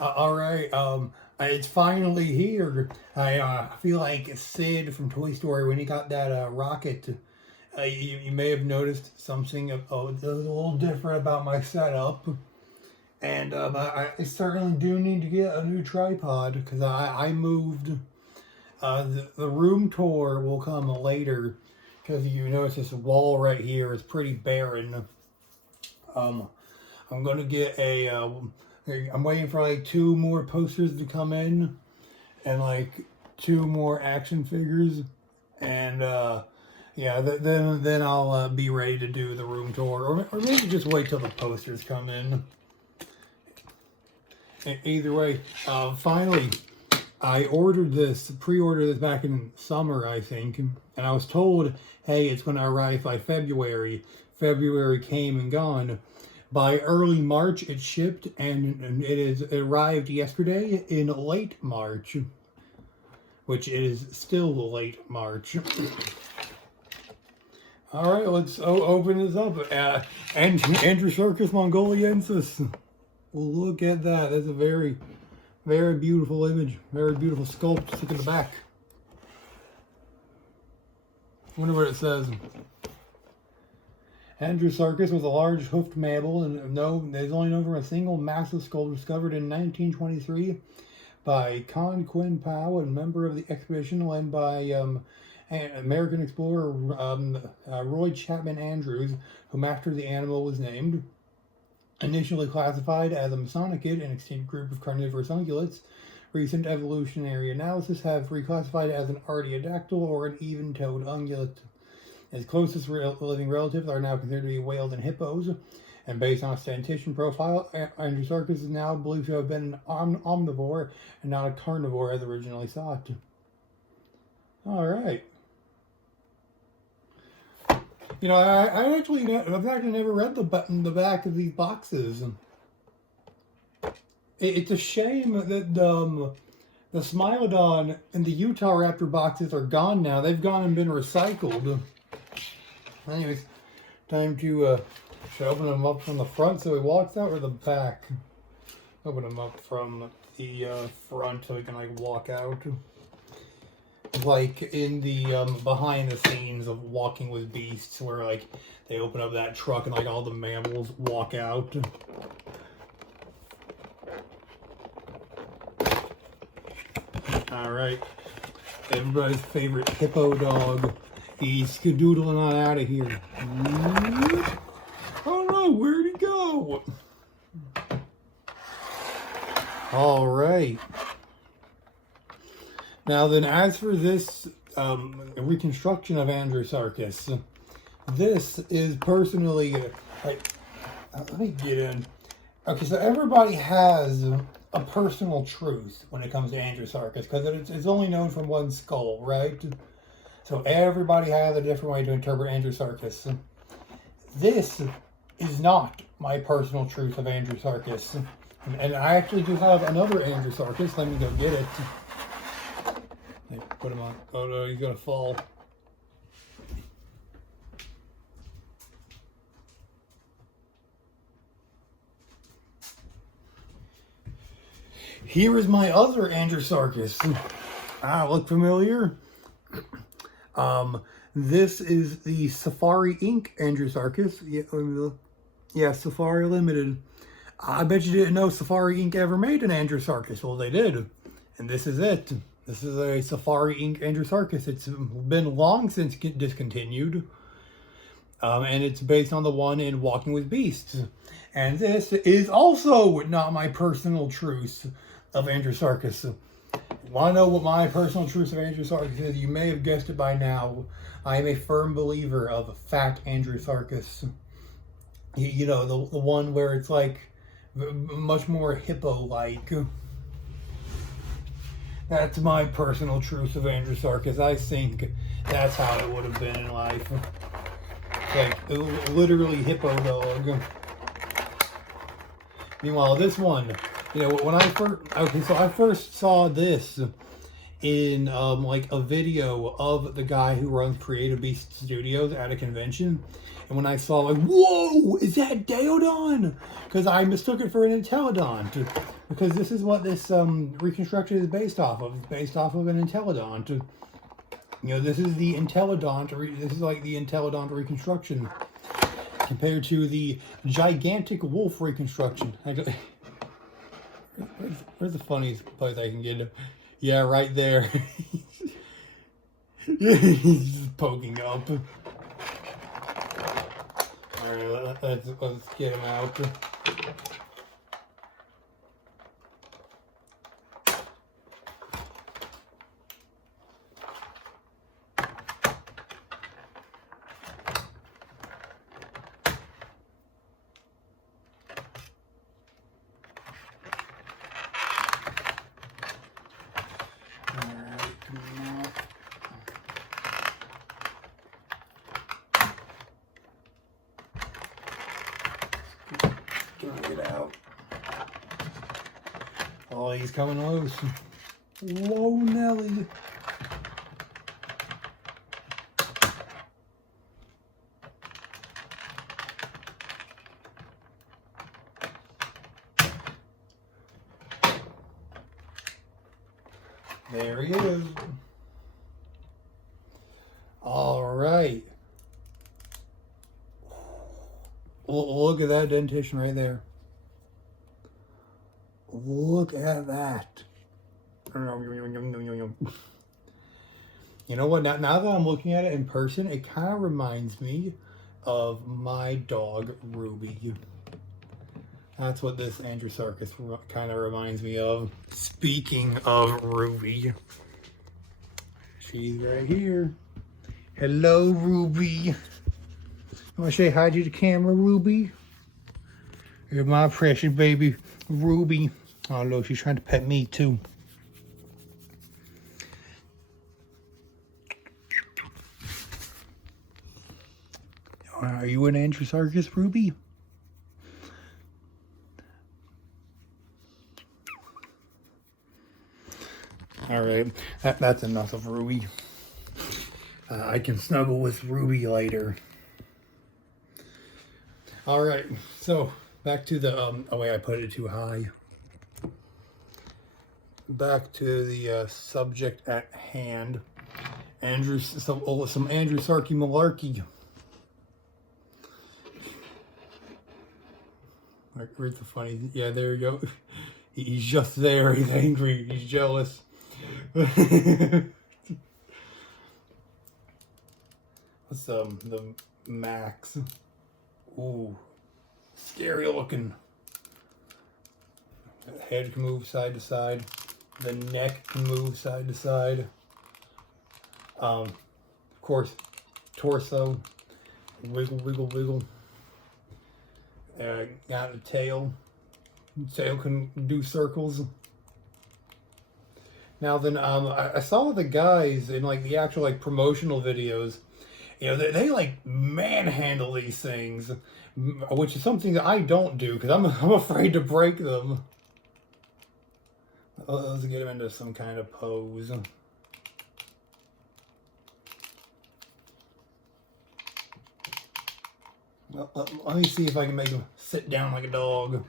All right, it's finally here. I feel like Sid from Toy Story when he got that rocket. You may have noticed something a little different about my setup. And I certainly do need to get a new tripod because I moved. The room tour will come later because you notice this wall right here is pretty barren. I'm gonna get a. I'm waiting for like 2 more posters to come in, and like 2 more action figures, and yeah, then I'll be ready to do the room tour, or maybe just wait till the posters come in. Either way, finally, I pre-ordered this back in summer, I think, and I was told, hey, it's going to arrive by February. February came and gone. By early March, it shipped, and it arrived yesterday in late March, which is still late March. All right, let's open this up. Andrewsarchus mongoliensis. Look at that. That's a very, very beautiful image. Very beautiful sculpt. Look at the back. I wonder what it says. Andrewsarchus was a large hoofed mammal and is only known from a single massive skull discovered in 1923 by Con Quinn Powell, a member of the expedition led by American explorer Roy Chapman Andrews, whom after the animal was named. Initially classified as a Masonichid, an extinct group of carnivorous ungulates, recent evolutionary analysis have reclassified as an artiodactyl or an even-toed ungulate. Its closest living relatives are now considered to be whales and hippos, and based on a dentition profile, Andrewsarchus is now believed to have been an omnivore and not a carnivore as originally thought. All right. You know, I've actually never read the back of these boxes. It's a shame that the Smilodon and the Utah Raptor boxes are gone now. They've gone and been recycled. Anyways, time to should I open them up from the front so he walks out, or the back? Open them up from the front so he can like walk out. Like in the behind the scenes of Walking with Beasts, where like they open up that truck and like all the mammals walk out. All right, everybody's favorite hippo dog. He's skedoodling on out of here. Oh no, where'd he go? All right. Now then, as for this reconstruction of Andrewsarchus, this is personally, let me get in. Okay, so everybody has a personal truth when it comes to Andrewsarchus, because it's only known from one skull, right? So everybody has a different way to interpret Andrewsarchus. This is not my personal truth of Andrewsarchus. And I actually do have another Andrewsarchus. Let me go get it. Put him on. Oh no, he's gonna fall. Here is my other Andrewsarchus. Look familiar? This is the Safari Inc. Andrewsarchus. Yeah, Safari Limited. I bet you didn't know Safari Inc. ever made an Andrewsarchus. Well, they did. And this is it. This is a Safari Inc. Andrewsarchus. It's been long since discontinued. And it's based on the one in Walking with Beasts. And this is also not my personal truth of Andrewsarchus. Want to know what my personal truth of Andrewsarchus is? You may have guessed it by now. I am a firm believer of fat Andrewsarchus. You know, the one where it's like much more hippo-like. That's my personal truth of Andrewsarchus. I think that's how it would have been in life. Like, literally hippo dog. Meanwhile, this one, you know, when I first saw this in like a video of the guy who runs Creative Beast Studios at a convention, And when I saw, like, whoa, is that Deodon? Because I mistook it for an Entelodont. Because this is what this reconstruction is based off of. It's based off of an Entelodont. You know, this is the Entelodont. This is like the Entelodont reconstruction compared to the gigantic wolf reconstruction. Where's the funniest place I can get? Yeah, right there. He's just poking up. Alright, let's get him out. Get out. Oh, he's coming loose. Whoa, Nelly. There he is. All right. Look at that dentition right there. Look at that. You know what? Now that I'm looking at it in person, it kind of reminds me of my dog, Ruby. That's what this Andrewsarchus kind of reminds me of. Speaking of Ruby, she's right here. Hello, Ruby. You want to say hi to the camera, Ruby? You're my precious baby, Ruby. Oh, look, she's trying to pet me, too. Are you an Andrewsarchus, Ruby? All right, that's enough of Ruby. I can snuggle with Ruby later. All right, so back to the, oh wait, I put it too high. Back to the subject at hand. Some andrewsarchymalarkey. Where's the funny? Yeah, there you go. He's just there. He's angry. He's jealous. What's the max? Ooh, scary looking. The head can move side to side. The neck can move side to side. Of course, torso. Wiggle, wiggle, wiggle. Got a tail. Tail can do circles. Now then, I saw the guys in like the actual like promotional videos. You know, they like manhandle these things, which is something that I don't do because I'm afraid to break them. Let's get them into some kind of pose. Let me see if I can make him sit down like a dog.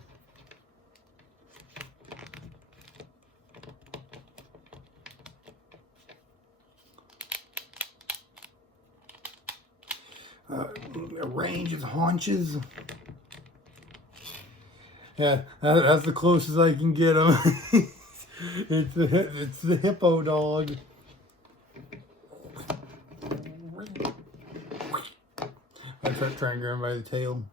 Arrange his haunches. Yeah, that's the closest I can get him. It's the hippo dog. I try to grab him by the tail.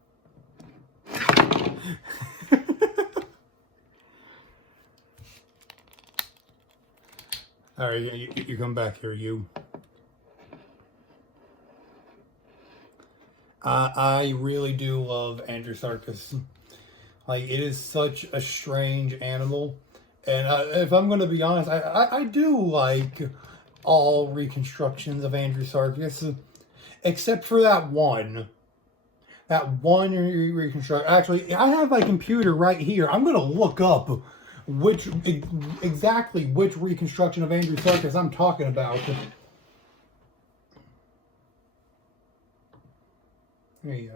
All right, you come back here, you. I really do love Andrewsarchus. Like, it is such a strange animal. And if I'm going to be honest, I do like all reconstructions of Andrewsarchus, except for that one. That one reconstruction. Actually, I have my computer right here. I'm going to look up exactly which reconstruction of Andrewsarchus I'm talking about. me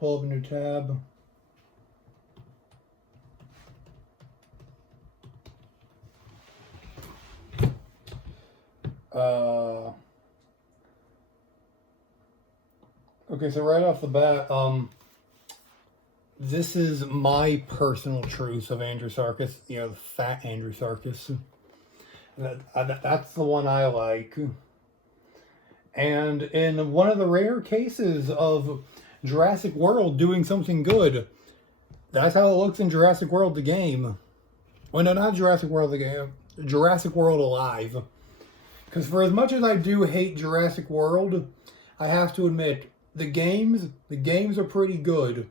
pull up a new tab. Okay, so right off the bat, this is my personal truth of Andrewsarchus, you know, the fat Andrewsarchus. That's the one I like. And in one of the rare cases of Jurassic World doing something good, that's how it looks in Jurassic World the game. Well, no, not Jurassic World the game. Jurassic World Alive. Because for as much as I do hate Jurassic World, I have to admit, the games are pretty good.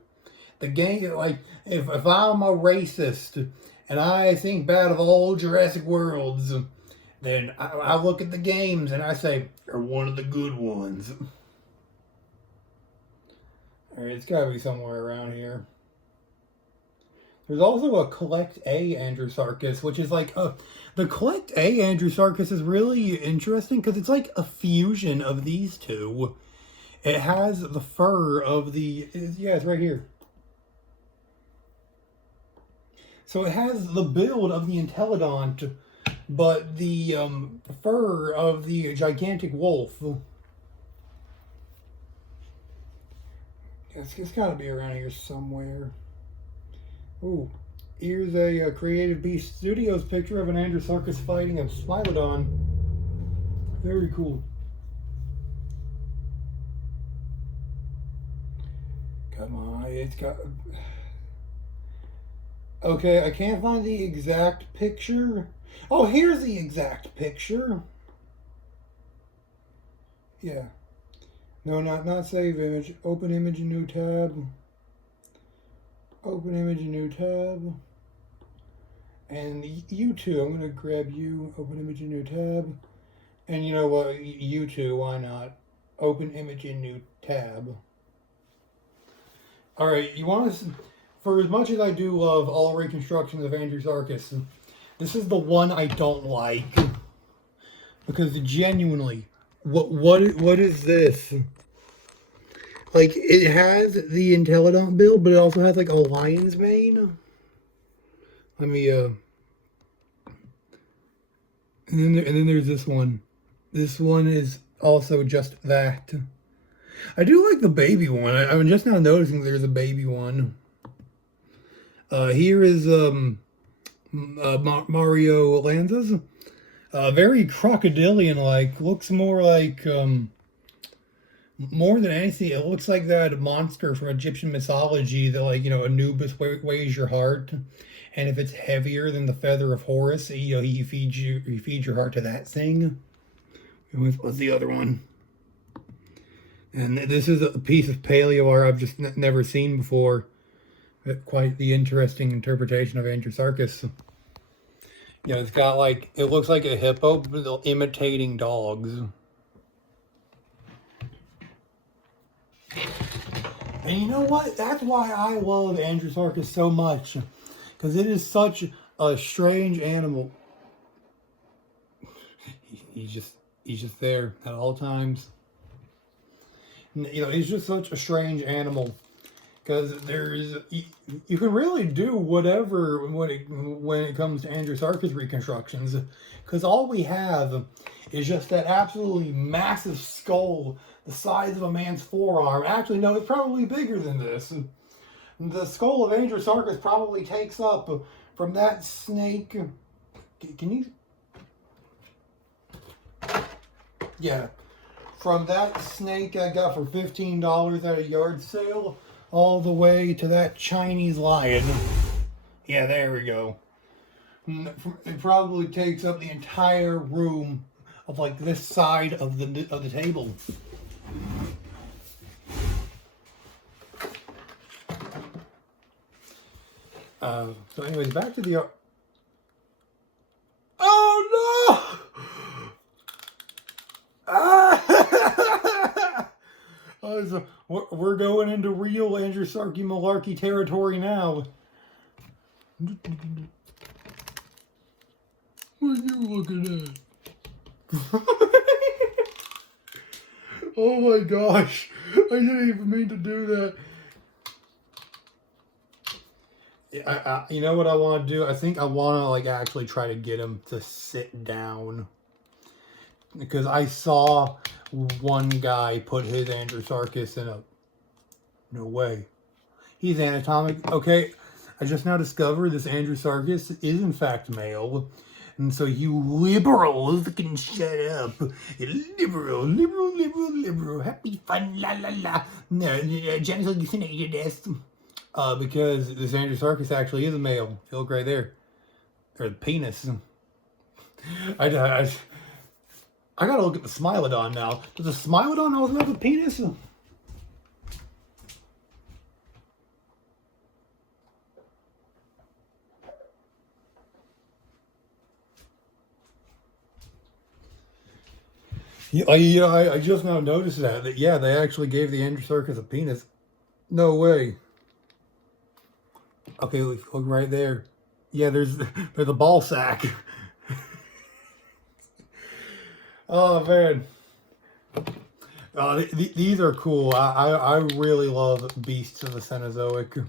The game, like, if I'm a racist and I think bad of all Jurassic Worlds, then I look at the games and I say, they're one of the good ones. Alright, it's gotta be somewhere around here. There's also a Collect A Andrewsarchus, which is like, the Collect A Andrewsarchus is really interesting because it's like a fusion of these two. It has the fur of the, yeah, it's right here. So it has the build of the Intelodont, but the fur of the gigantic wolf. It's got to be around here somewhere. Ooh, here's a Creative Beast Studios picture of an Andrewsarchus fighting a Smilodon. Very cool. Come on, it's got... Okay, I can't find the exact picture. Oh, here's the exact picture. Yeah. No, not save image. Open image, new tab. Open image, new tab. And you two, I'm going to grab you. Open image, new tab. And you know what? You two, why not? Open image, new tab. Alright, you want to... For as much as I do love all reconstructions of Andrewsarchus, this is the one I don't like. Because genuinely, what is this? Like, it has the Intelodont build, but it also has like a lion's mane. Let me and then there's this one. This one is also just that. I do like the baby one. I'm just now noticing there's a baby one. Here is Mario Lanza's. Very crocodilian-like. Looks more like, more than anything, it looks like that monster from Egyptian mythology that, like, you know, Anubis weighs your heart. And if it's heavier than the feather of Horus, you know, he feeds your heart to that thing. What's the other one? And this is a piece of paleo art I've just never seen before. Quite the interesting interpretation of Andrewsarchus. You know, it's got like, it looks like a hippo, but imitating dogs. And you know what? That's why I love Andrewsarchus so much. Because it is such a strange animal. He's just there at all times. You know, he's just such a strange animal. Because you can really do whatever when it comes to Andrewsarchus reconstructions. Because all we have is just that absolutely massive skull the size of a man's forearm. Actually, no, it's probably bigger than this. The skull of Andrewsarchus probably takes up from that snake. Can you? Yeah. From that snake I got for $15 at a yard sale, all the way to that Chinese lion. Yeah, there we go. It probably takes up the entire room of like this side of the table. So anyways, back to the... Oh no! Ah! So we're going into real andrewsarchymalarkey territory now. What are you looking at? Oh my gosh. I didn't even mean to do that. You know what I want to do? I think I want to like actually try to get him to sit down, because I saw one guy put his Andrewsarchus in a. No way. He's anatomic. Okay, I just now discovered this Andrewsarchus is in fact male. And so you liberals can shut up. Liberal. Happy fun, la la la. No, genital euthanasia. Because this Andrewsarchus actually is a male. Look right there. Or the penis. I gotta look at the Smilodon now. Does the Smilodon also have a penis? I just now noticed that yeah, they actually gave the Andrewsarchus a penis. No way. Okay, look right there. Yeah, there's a ball sack. Oh man. These are cool. I really love beasts of the Cenozoic.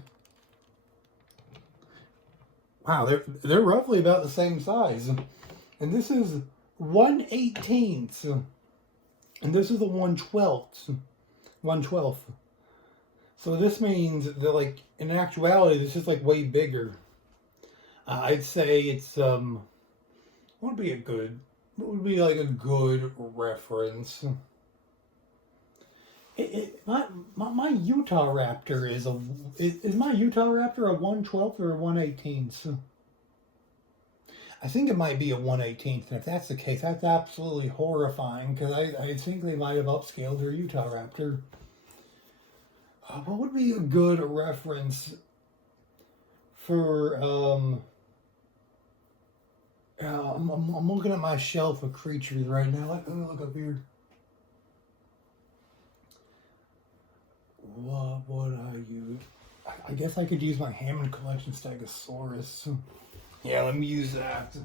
Wow, they're roughly about the same size, and this is 1/18. And this is the 1/12. 1/12. So this means that, like, in actuality, this is, like, way bigger. I'd say it's, what would be like a good reference? My Utah Raptor is my Utah Raptor a 1/12 or a 1/18? I think it might be a 1/18, and if that's the case, that's absolutely horrifying, because I think they might have upscaled their Utah Raptor. What would be a good reference for, I'm looking at my shelf of creatures right now. Let me look up here. What would I use? I guess I could use my Hammond Collection Stegosaurus. Yeah, let me use that.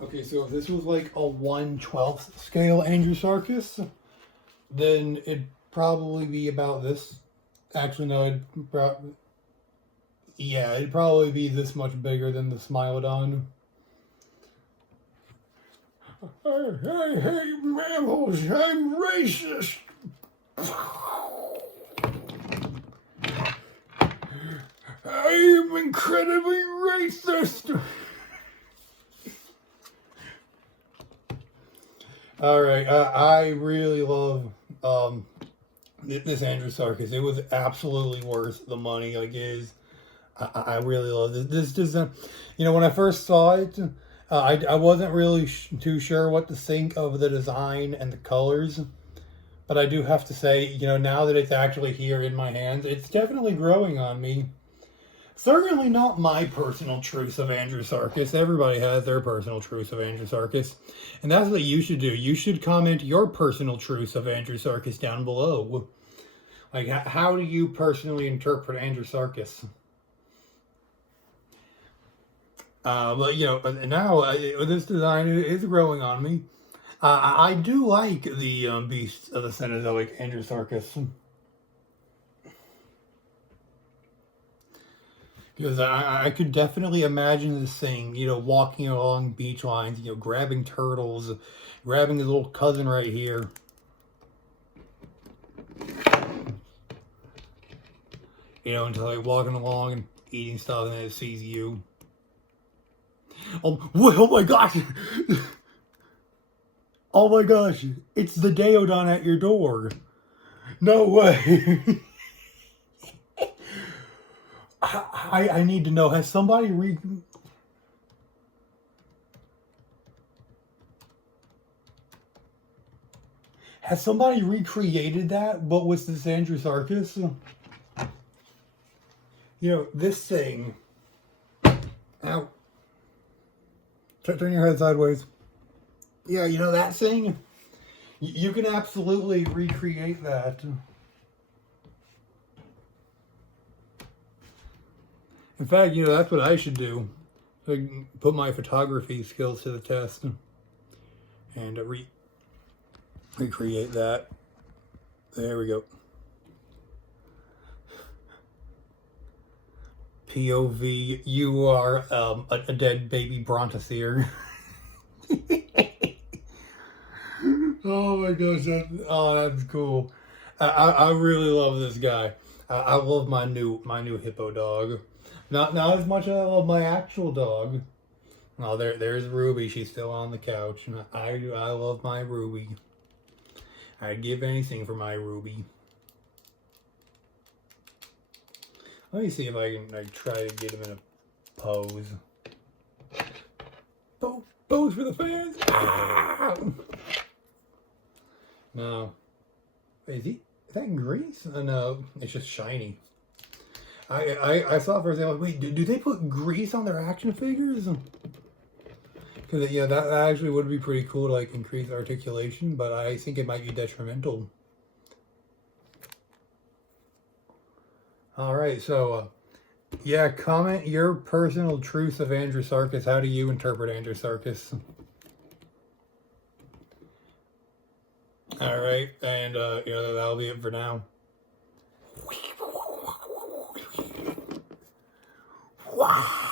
Okay, so if this was like a 1/12 scale Andrewsarchus, then it'd probably be about this. Actually, no, it'd probably be this much bigger than the Smilodon. I hate mammals. I'm racist. I am incredibly racist. All right, I really love this Andrewsarchus. It was absolutely worth the money. Like, I really love this. This doesn't, when I first saw it, I wasn't really too sure what to think of the design and the colors. But I do have to say, now that it's actually here in my hands, it's definitely growing on me. Certainly not my personal truce of Andrewsarchus. Everybody has their personal truce of Andrewsarchus. And that's what you should do. You should comment your personal truce of Andrewsarchus down below. Like, how do you personally interpret Andrewsarchus? But, now this design is growing on me. I do like the beasts of the Cenozoic Andrewsarchus. Because I could definitely imagine this thing, walking along beach lines, grabbing turtles, grabbing his little cousin right here. Until like walking along and eating stuff and then it sees you. Oh my gosh! Oh my gosh, it's the Deodon at your door. No way. I need to know, has somebody recreated that, but with this Andrewsarchus? This thing. Ow. Turn your head sideways. Yeah, that thing? You can absolutely recreate that. In fact, that's what I should do. put my photography skills to the test and recreate that. There we go. POV, you are a dead baby brontosaur. Oh my gosh, that's cool. I really love this guy. I love my new hippo dog. Not as much as I love my actual dog. Oh, there's Ruby. She's still on the couch, and I love my Ruby. I'd give anything for my Ruby. Let me see if I can try to get him in a pose. Pose for the fans. Ah! No. Is that grease? No, it's just shiny. I saw for example, wait, do they put grease on their action figures? Because yeah, that actually would be pretty cool to like increase articulation, but I think it might be detrimental. All right, so yeah, comment your personal truth of Andrewsarchus. How do you interpret Andrewsarchus? All right, and that'll be it for now. Wow.